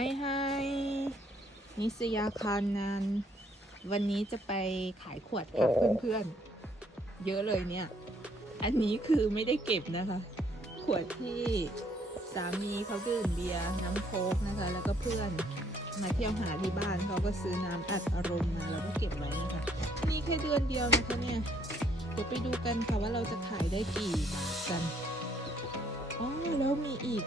ให้ให้นิสยาคารนานวันนี้จะไปขายขวดค่ะเพื่อนๆ เยอะเลยเนี่ย อันนี้คือไม่ได้เก็บนะคะ ขวดที่สามีเขาดื่มเบียร์น้ำโค้กนะคะ แล้วก็เพื่อนมาเที่ยวหาที่บ้านเขาก็ซื้อน้ำอัดอารมณ์มาแล้วก็เก็บไว้นะคะนี่แค่เดือนเดียวนะคะเนี่ยเดี๋ยวไปดูกันค่ะว่าเราจะขายได้กี่บาทกันอ๋อแล้วมีอีก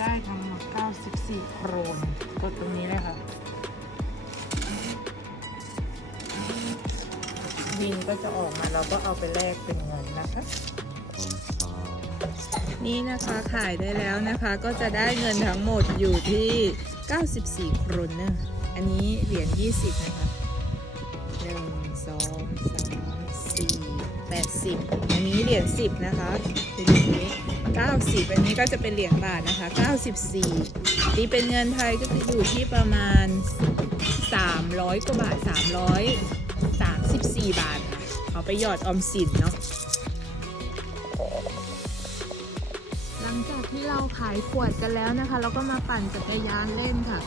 ได้ทั้งหมด 94 โครน กดตรงนี้เลยค่ะ บินก็จะออกมาเราก็เอาไปแลกเป็นเงินนะคะ นี่นะคะขายได้แล้วนะคะก็จะได้เงินทั้งหมดอยู่ที่ 94 โครนเนอร์อันนี้เหรียญ 20 นะคะ 1 2 3 4 80 อันนี้เหรียญ10 นะคะเป็นอย่างนี้90 อันนี้ก็จะเป็นเหรียญบาทนะคะ 94ตีเป็นเงินไทยก็จะอยู่ที่ประมาณ 300 กว่าบาท 334 บาทค่ะเอาไปหยอดออมสินเนาะหลังจากที่เราขายขวดกันแล้วนะคะ เราก็มาปั่นจักรยานเล่นค่ะ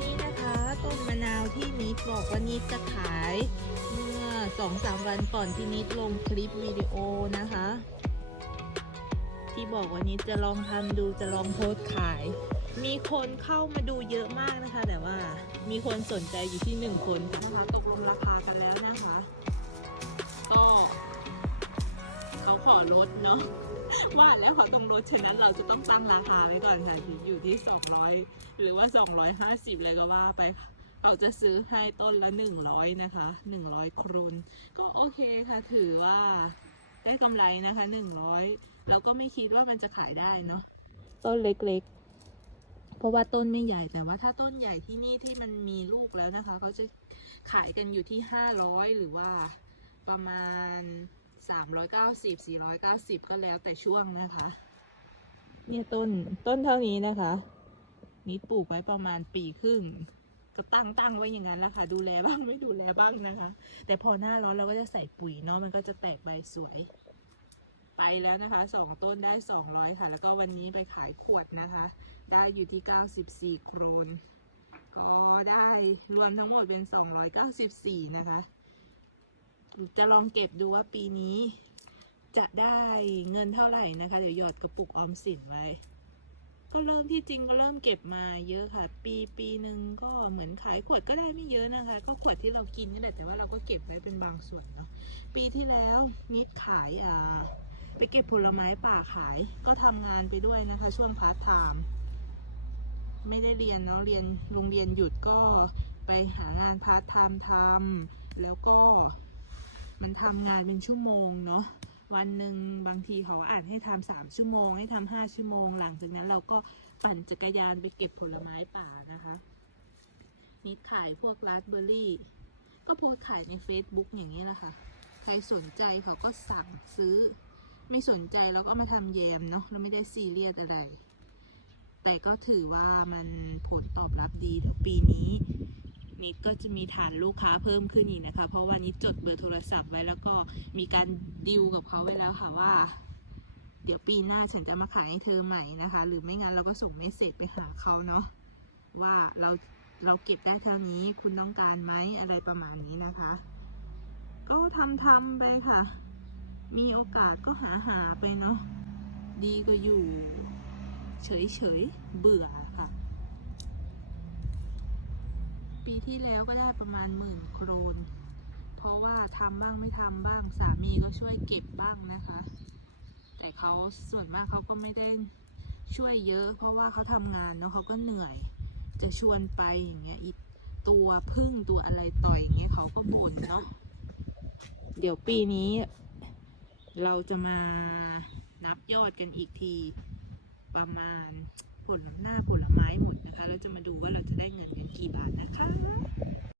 นี่นะคะต้นมะนาวที่นิดบอกว่านิดจะขายเมื่อ สองสามวันก่อนที่นิดลงคลิปวิดีโอนะคะ ที่บอกว่านิดจะลองทำดูจะลองโพสขาย มีคนเข้ามาดูเยอะมากนะคะ แต่ว่ามีคนสนใจอยู่ที่หนึ่งคนนะคะตกลงราคากันแล้วนะคะ ก็เขาขอลดเนาะว่าแล้วเขาต้องลดฉะนั้นเราจะต้องตั้งราคาไว้ก่อนค่ะอยู่ที่200หรือว่า250เลยก็ว่าไปค่ะ เขาจะซื้อให้ต้นละ 100 นะคะ 100โครนก็โอเคค่ะ ถือว่าได้กำไรนะคะ 100 แล้วก็ไม่คิดว่ามันจะขายได้เนาะต้นเล็กๆ เพราะว่าต้นไม่ใหญ่แต่ว่าถ้าต้นใหญ่ที่นี่ที่มันมีลูกแล้วนะคะเขาจะขายกันอยู่ที่ 500 หรือว่าประมาณ 390 490 ก็แล้วแต่ช่วงนะคะ เนี่ยต้นต้นเท่านี้นะคะ นิดปลูกไว้ประมาณปีครึ่ง ก็ตั้งตั้งไว้อย่างนั้นแหละค่ะดูแลบ้างไม่ดูแลบ้างนะคะ แต่พอหน้าร้อนเราก็จะใส่ปุ๋ยเนาะมันก็จะแตกใบสวย ไปแล้วนะคะสองต้นได้200ค่ะ แล้วก็วันนี้ไปขายขวดนะคะ ได้อยู่ที่94โครน ก็ได้รวมทั้งหมดเป็น294นะคะ จะลองเก็บดูว่าปีนี้จะได้เงินเท่าไหร่นะคะ เดี๋ยวหยอดกระปุกออมสินไว้ ก็เริ่มที่จริงก็เริ่มเก็บมาเยอะค่ะ ปีปีหนึ่งก็เหมือนขายขวดก็ได้ไม่เยอะนะคะ ก็ขวดที่เรากินนี่แหละแต่ว่าเราก็เก็บไว้เป็นบางส่วนเนาะปีที่แล้วนิดขายอ่าไปเก็บผลไม้ป่าขายก็ทำงานไปด้วยนะคะ ช่วงพาร์ทไทม์ไม่ได้เรียนเนาะเรียนโรงเรียนหยุดก็ไปหางานพาร์ทไทม์ทำแล้วก็มันทำงานเป็นชั่วโมงเนาะ วันหนึ่งบางทีเขาอ่านให้ทำสามชั่วโมง ให้ทำห้าชั่วโมง หลังจากนั้นเราก็ปั่นจักรยานไปเก็บผลไม้ป่านะคะนี่ขายพวกราสเบอร์รี่ ก็โพสขายใน Facebook อย่างนี้แหละค่ะ ใครสนใจเขาก็สั่งซื้อ ไม่สนใจแล้วก็มาทำแยมเนาะเราไม่ได้ซีเรียสอะไร แต่ก็ถือว่ามันผลตอบรับดีเดี๋ยวปีนี้ นิดก็จะมีฐานลูกค้าเพิ่มขึ้นอีกนะคะ เพราะว่านิดจดเบอร์โทรศัพท์ไว้แล้วก็มีการดิวกับเขาไว้แล้วค่ะว่า เดี๋ยวปีหน้าฉันจะมาขายให้เธอใหม่นะคะ หรือไม่งั้นเราก็ส่งเมสเซจไปหาเขาเนาะว่าเราเราเก็บได้เท่านี้คุณต้องการไหมอะไรประมาณนี้นะคะ ก็ทำทำไปค่ะ มีโอกาสก็หาหาไปเนาะดีก็อยู่ เฉยเฉยเบื่อค่ะ ปีที่แล้วก็ได้ประมาณหมื่นโครน เพราะว่าทำบ้างไม่ทำบ้าง สามีก็ช่วยเก็บบ้างนะคะ แต่เขาส่วนมากเขาก็ไม่ได้ช่วยเยอะ เพราะว่าเขาทำงานเนาะเขาก็เหนื่อย จะชวนไปอย่างเงี้ยอีตัวพึ่งตัวอะไรต่อยอย่างเงี้ยเขาก็บ่นเนาะ เดี๋ยวปีนี้ เราจะมานับยอดกันอีกทีประมาณ ผลหน้าผลไม้หมดนะคะแล้วจะมาดูว่าเราจะได้เงินกันกี่บาทนะคะ